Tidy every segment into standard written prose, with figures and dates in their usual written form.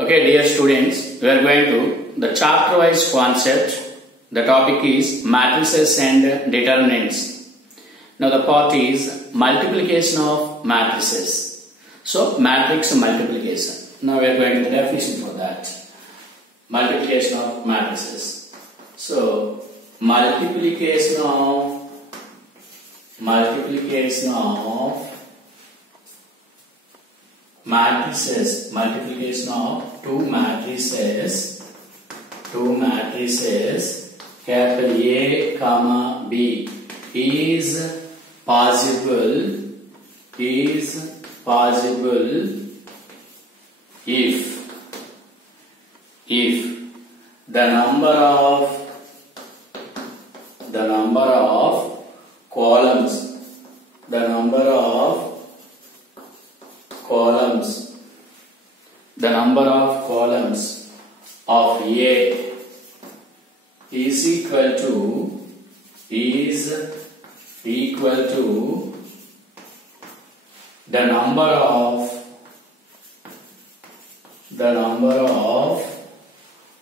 Okay, dear students, we are going to the chapter-wise concept. The topic is matrices and determinants. Now the part is multiplication of matrices. So matrix multiplication. Now we are going to the definition for that. Multiplication of matrices. So multiplication of matrices, multiplication of two matrices, capital A comma B is possible if the number of columns of A is equal to the number of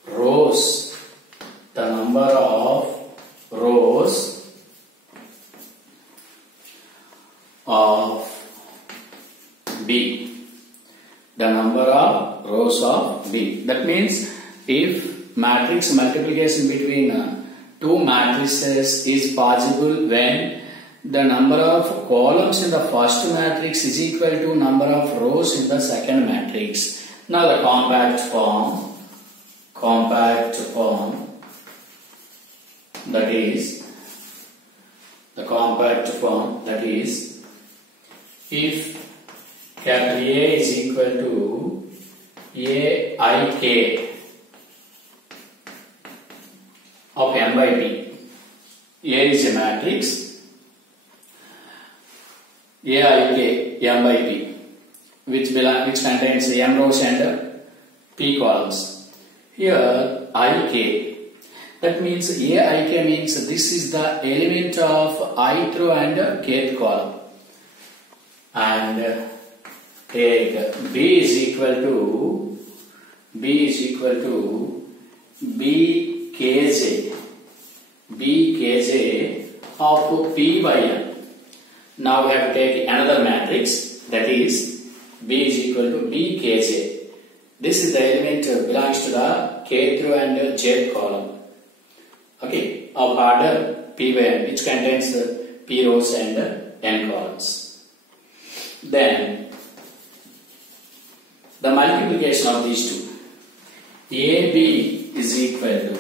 rows of B. The number of rows of B. That means if matrix multiplication between two matrices is possible when the number of columns in the first matrix is equal to number of rows in the second matrix. Now the compact form that is if capital A is equal to AIK of M by P. A is a matrix AIK M by P which contains M rows and P columns. Here IK, that means AIK means this is the element of ith row and kth column, and take B is equal to BKJ of P by N. Now we have to take another matrix, that is B is equal to BKJ. This is the element belongs to the kth row and jth column. Okay, of order P by N, which contains P rows and N columns. Then the multiplication of these two, AB is equal to,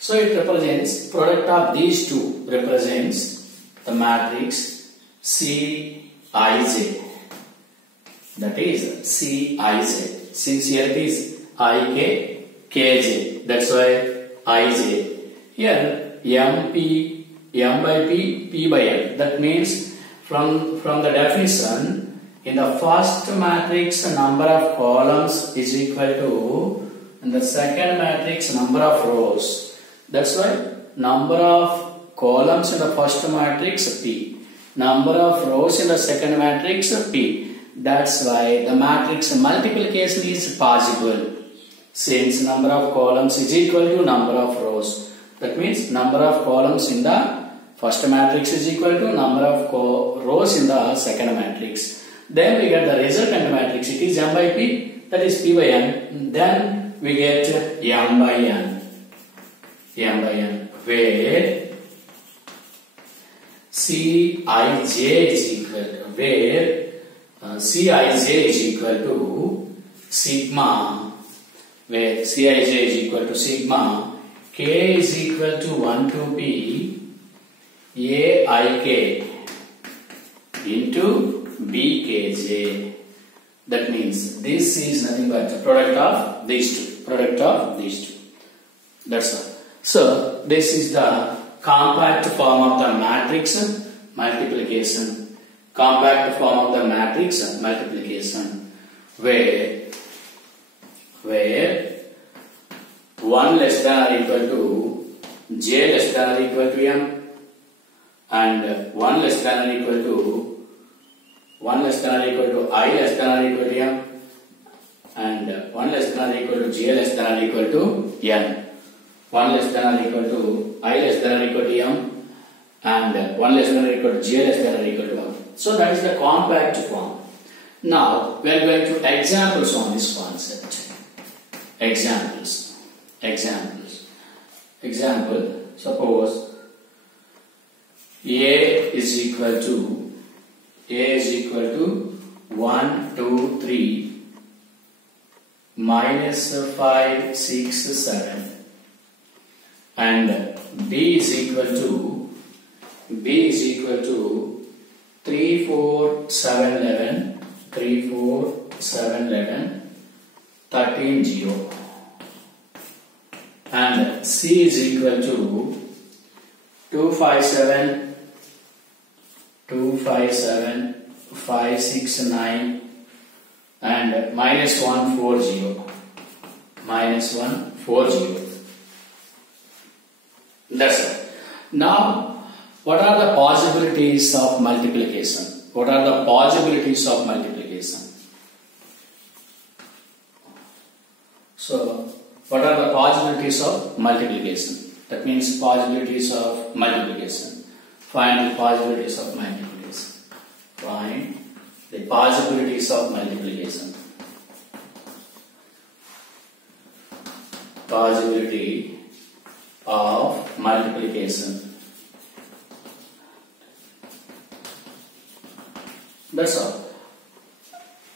so it represents product of these two represents the matrix Cij, that is Cij. Since here it is Ik, Kj, that's why Ij. Here MP, M by P, P by N. That means from the definition, in the first matrix number of columns is equal to in the second matrix number of rows. That's why number of columns in the first matrix P, number of rows in the second matrix P. That's why the matrix multiplication is possible, since number of columns is equal to number of rows. That means number of columns in the first matrix is equal to number of rows in the second matrix. Then we get the resultant matrix. It is M by P, that is P by N. Then we get M by N, where Cij is equal to, Cij is equal to sigma, where Cij is equal to sigma K is equal to 1 to P AIK into BKJ. That means this is nothing but the product of these two. That's all. So this is the compact form of the matrix multiplication. Compact form of the matrix multiplication, where 1 less than or equal to j less than or equal to m, and 1 less than or equal to I less than or equal to m, and 1 less than or equal to j less than or equal to n. 1 less than or equal to I less than or equal to m, and 1 less than or equal to j less than or equal to m. So that is the compact form. Now we are going to examples on this concept. Examples. Example. Suppose A is equal to 1, 2, 3 minus 5, 6, 7, and B is equal to 3, 4, 7, 11, 3, 4, 7, 11, 13, 0, and C is equal to 2, 5, 7, 5, 6, 9, and minus 1, 4, 0. That's it. Now, what are the possibilities of multiplication? So, what are the possibilities of multiplication? That means possibilities of multiplication. Find the possibilities of multiplication. Find the possibilities of multiplication. Possibility of multiplication. That's all.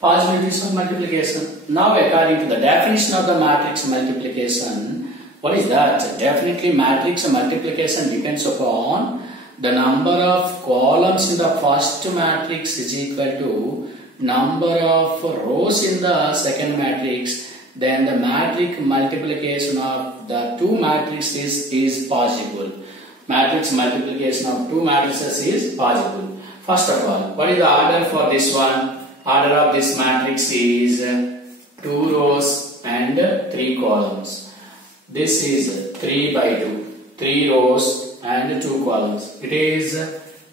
Possibilities of multiplication. Now, according to the definition of the matrix multiplication, what is that? Definitely, matrix multiplication depends upon the number of columns in the first matrix is equal to number of rows in the second matrix. Then the matrix multiplication of the two matrices is possible. Matrix multiplication of two matrices is possible. First of all, what is the order for this one? Order of this matrix is 2 rows and 3 columns. This is 3 by 2. 3 rows and 2 columns. It is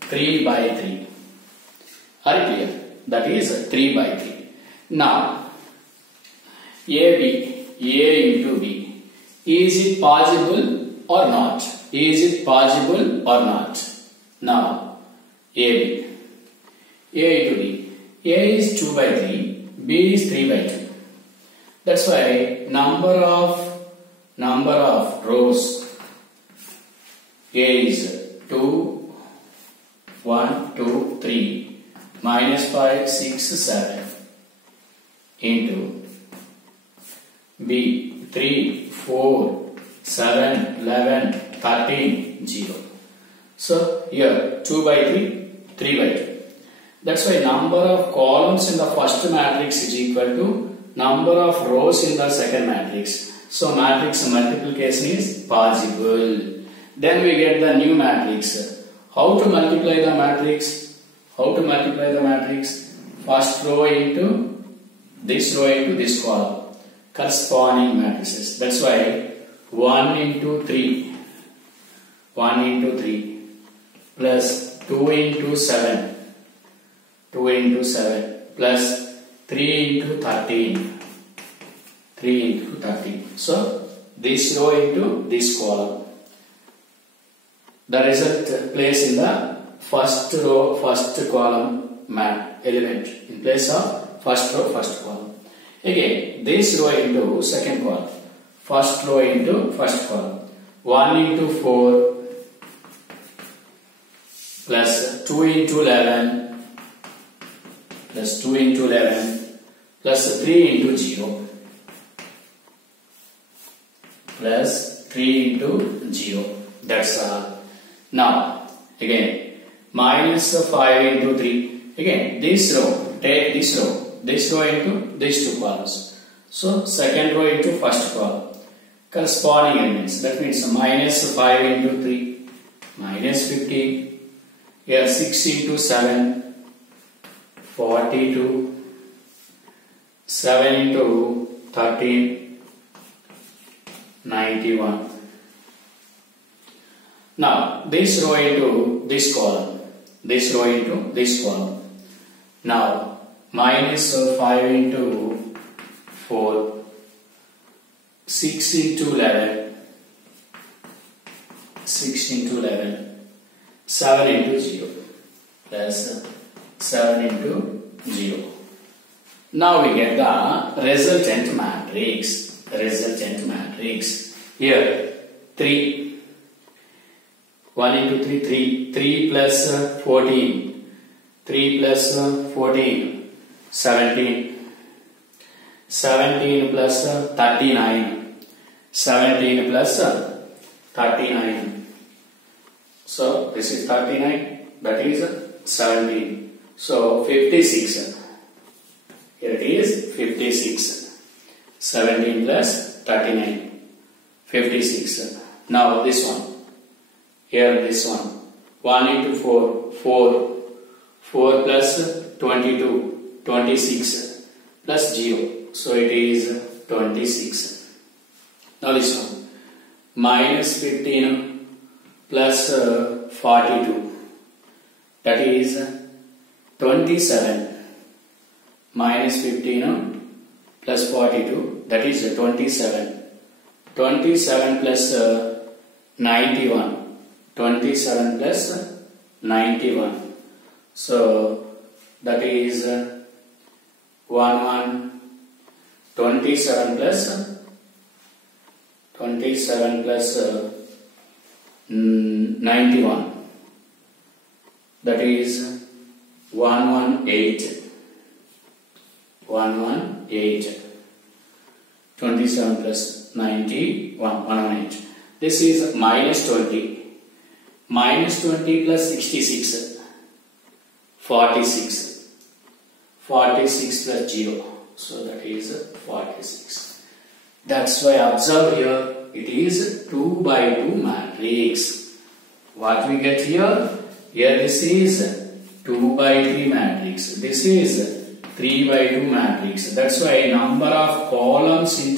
3 by 3. Are you clear? That is 3 by 3. Now, A into B. Is it possible or not? Now, A into B. A is 2 by 3, B is 3 by 2. That's why number of rows, A is 2, 1, 2, 3, minus 5, 6, 7, into B, 3, 4, 7, 11, 13, 0. So here 2 by 3, 3 by 2. That's why number of columns in the first matrix is equal to number of rows in the second matrix. So matrix multiplication is possible. Then we get the new matrix. How to multiply the matrix? First row into this column. Corresponding matrices. That's why 1 into 3 plus 2 into 7 plus 3 into 13. So this row into this column. The result placed in the first row, first column element in place of first row, first column. Again, this row into second column. First row into first column. 1 into 4 plus 2 into 11 plus 2 into 11 plus 3 into 0 plus 3 into 0. That's all. Now, again, minus 5 into 3. Again, this row, take this row into these two columns. So, second row into first column. Corresponding elements. That means minus 5 into 3, minus 15. Here 6 into 7, 42. 7 into 13, 91. Now, this row into this column. This row into this column. Now, minus 5 into 4, 6 into 11, 6 into 11, 7 into 0, plus 7 into 0. Now we get the resultant matrix. Here 3, 1 into 3, 3, 3 plus 14, 3 plus 14, 17, 17 plus 39, 17 plus 39. So this is 39, that is 17. So 56. Here it is 56. 17 plus 39, 56. Now this one. Here this one. 1 into 4, 4. 4 plus 22, 26 plus 0. So it is 26. Now this one. Minus 15 plus 42. That is 27. Minus 15 plus 42. That is 27. 27 plus 91. 27 plus 91. So that is 27 plus 91. That is 118. 118. 27 plus 91. 118. This is minus 20. Minus 20 plus 66. 46. 46 plus 0. So that is 46. That's why observe here it is 2 by 2 matrix. What we get here? Here this is 2 by 3 matrix. This is 3 by 2 matrix. That's why number of columns in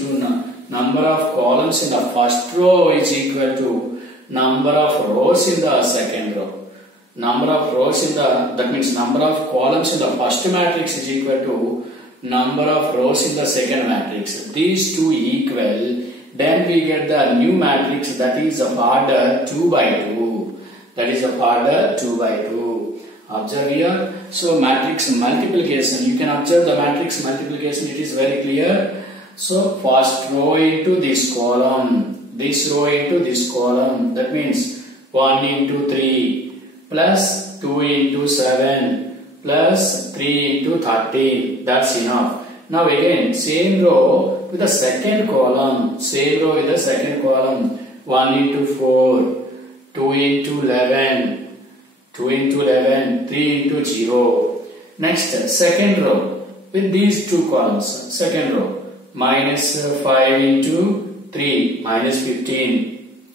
the first row is equal to number of rows in the second row. Number of rows that means number of columns in the first matrix is equal to number of rows in the second matrix. These two equal, then we get the new matrix, that is of order 2 by 2. That is of order 2 by 2. Observe here. So matrix multiplication, you can observe the matrix multiplication, it is very clear. So first row into this column, this row into this column, that means 1 into 3 plus 2 into 7 plus 3 into 13. That's enough. Now again, same row with the second column. Same row with the second column. 1 into 4, 2 into 11, 2 into 11, 3 into 0. Next, second row with these two columns. Second row. Minus 5 into 3, minus 15.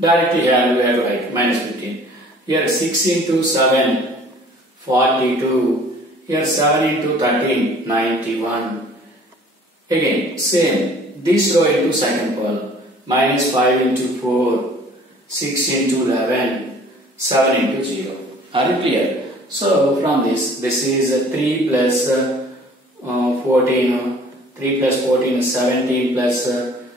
Directly here we have to write minus 15. Here 6 into 7, 42. Here 7 into 13, 91. Again, same. This row into second column. Minus 5 into 4, 6 into 11, 7 into 0. Are you clear? So from this is 3 plus 14. 3 plus 14 is 17 plus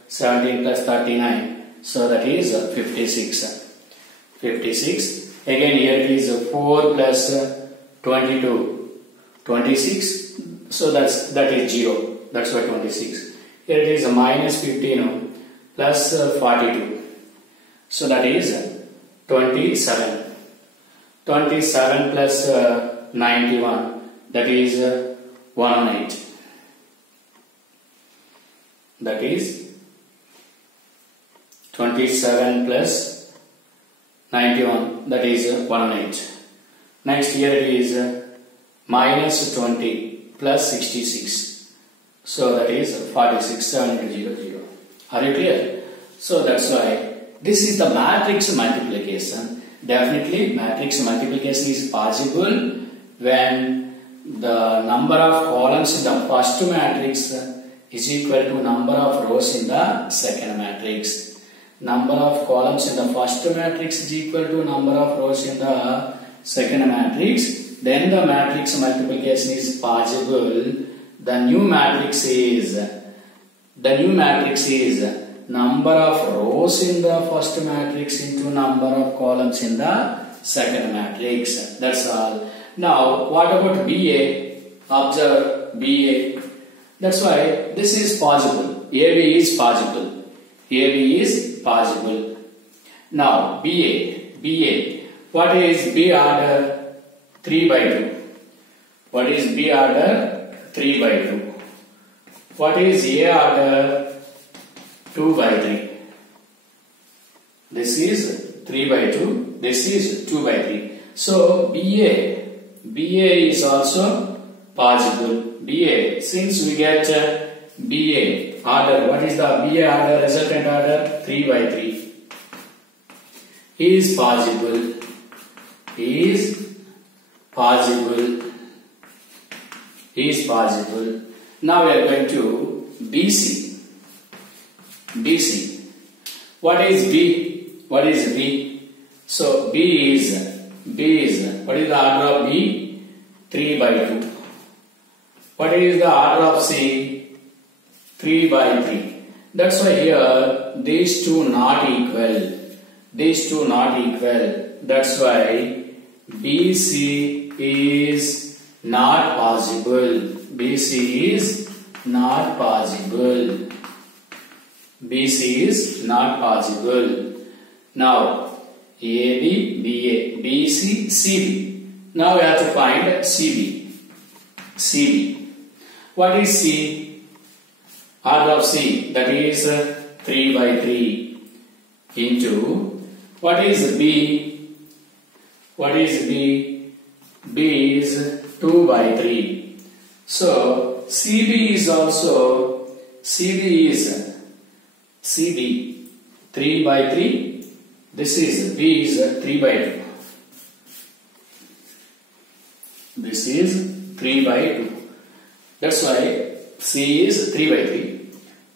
17 plus 39. So that is 56. 56. Again here it is 4 plus 22. 26. So that is 0. That's why 26. Here it is minus 15 plus 42. So that is 27. 27 plus 91. That is 108. That is 27 plus 91, that is 108. Next here it is minus 20 plus 66. So that is 46, 7 into 0, 0. Are you clear? So that's why this is the matrix multiplication. Definitely matrix multiplication is possible when the number of columns in the first matrix is equal to number of rows in the second matrix. Number of columns in the first matrix is equal to number of rows in the second matrix. Then the matrix multiplication is possible the new matrix is number of rows in the first matrix into number of columns in the second matrix. That's all. Now what about BA? Observe BA. That's why this is possible. AB is possible. AB is possible. Now BA. What is B order? 3 by 2. What is B order? 3 by 2. What is A order? 2 by 3. This is 3 by 2. This is 2 by 3. So BA is also possible. BA, since we get BA order, what is the BA order, resultant order? 3 by 3. Is possible. Is possible. Is possible. Now we are going to BC. BC. What is B? What is B? So B is what is the order of B? 3 by 2. What is the order of C? 3 by 3. That's why here these two not equal. These two not equal. That's why BC is not possible. BC is not possible. BC is not possible. Now AB, BA, BC, CB. Now we have to find CB. CB. What is C? Order of C, that is 3 by 3 into what is B? What is B? B is 2 by 3. So CB is also CB 3 by 3. This is B is 3 by 2. This is 3 by 2. That's why C is 3 by 3.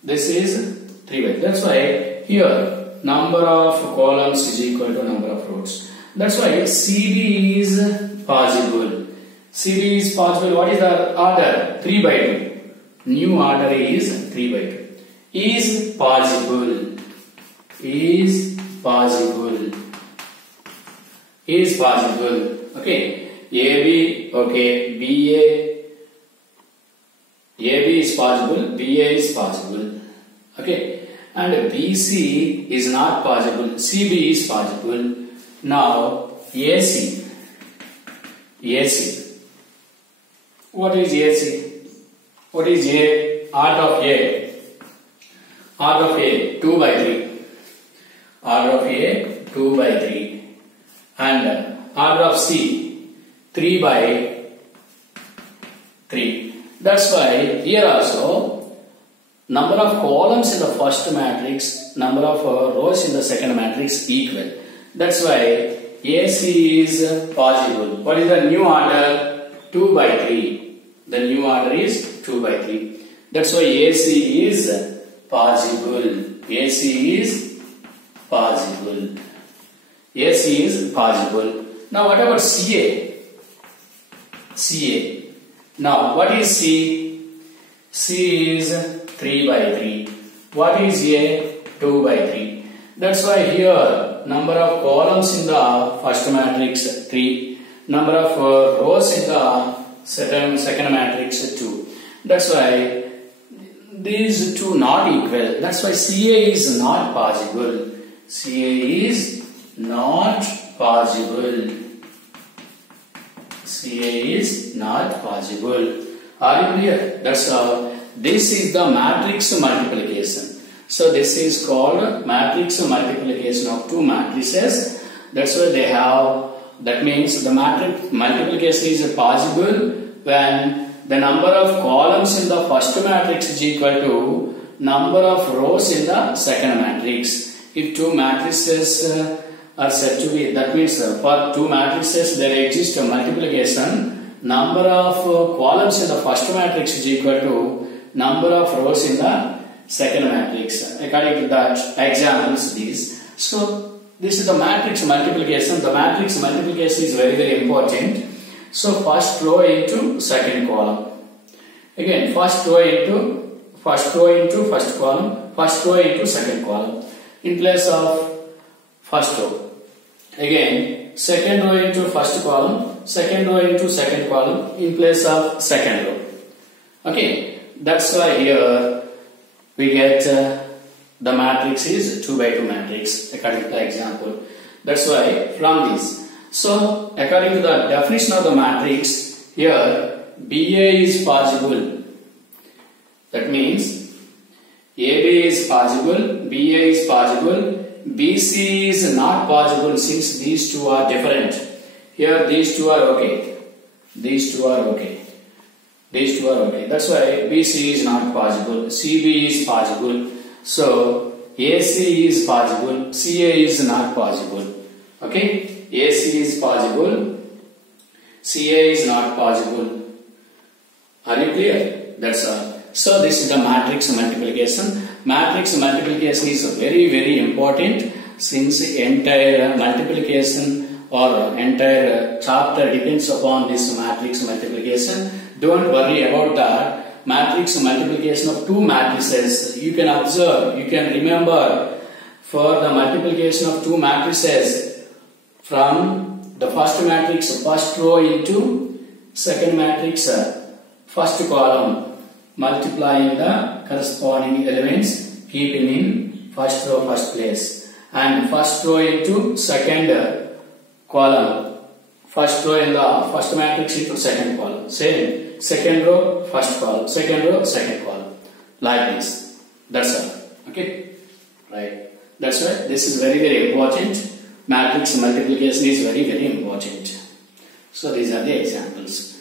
This is 3 by 3. That's why here number of columns is equal to number of rows. That's why CB is possible. CB is possible. What is the order? 3 by 2. New order is 3 by 2. Is possible. Is possible. Is possible. Okay. AB. Okay. BA. AB is possible. BA is possible. Okay. And BC is not possible. CB is possible. Now AC. AC. What is AC? What is A? Order of A. Order of A 2 by 3. Order of A 2 by 3. And order of C 3 by 3. That's why here also number of columns in the first matrix, number of rows in the second matrix equal. That's why AC is possible. What is the new order? 2 by 3. The new order is 2 by 3. That's why AC is possible. AC is possible. AC is possible. Now what about CA? CA. Now what is C? C is 3 by 3. What is A? 2 by 3. That's why here number of columns in the first matrix 3. Number of rows in the second matrix 2. That's why these two not equal. That's why CA is not possible. CA is not possible. CA is not possible. Are you clear? That's all. This is the matrix multiplication. So this is called matrix multiplication of two matrices. That's why they have. That means the matrix multiplication is possible when the number of columns in the first matrix is equal to number of rows in the second matrix. If two matrices are said to be, that means for two matrices there exists a multiplication. Number of columns in the first matrix is equal to number of rows in the second matrix. According to that examples these. So this is the matrix multiplication. The matrix multiplication is very important. So first row into second column. Again, first row into first column, first row into second column in place of first row. Again, second row into first column, second row into second column in place of second row. Okay, that's why here we get the matrix is 2 by 2 matrix according to the example. That's why from this. So according to the definition of the matrix, here BA is possible. That means AB is possible, BA is possible, BC is not possible since these two are different. Here these two are okay. These two are okay. These two are okay. That's why BC is not possible. CB is possible. So AC is possible. CA is not possible. Okay. AC is possible. CA is not possible. Are you clear? That's all. So this is the matrix multiplication. Matrix multiplication is very, very important since entire multiplication or entire chapter depends upon this matrix multiplication. Don't worry about that. Matrix multiplication of two matrices. You can observe, you can remember for the multiplication of two matrices from the first matrix, first row into second matrix, first column, multiplying the corresponding elements, keeping in first row first place, and first row into second column, first row in the first matrix into second column, same, second row first column, second row second column, like this. That's all. Okay, right? That's why this is very, very important. Matrix multiplication is very, very important. So these are the examples.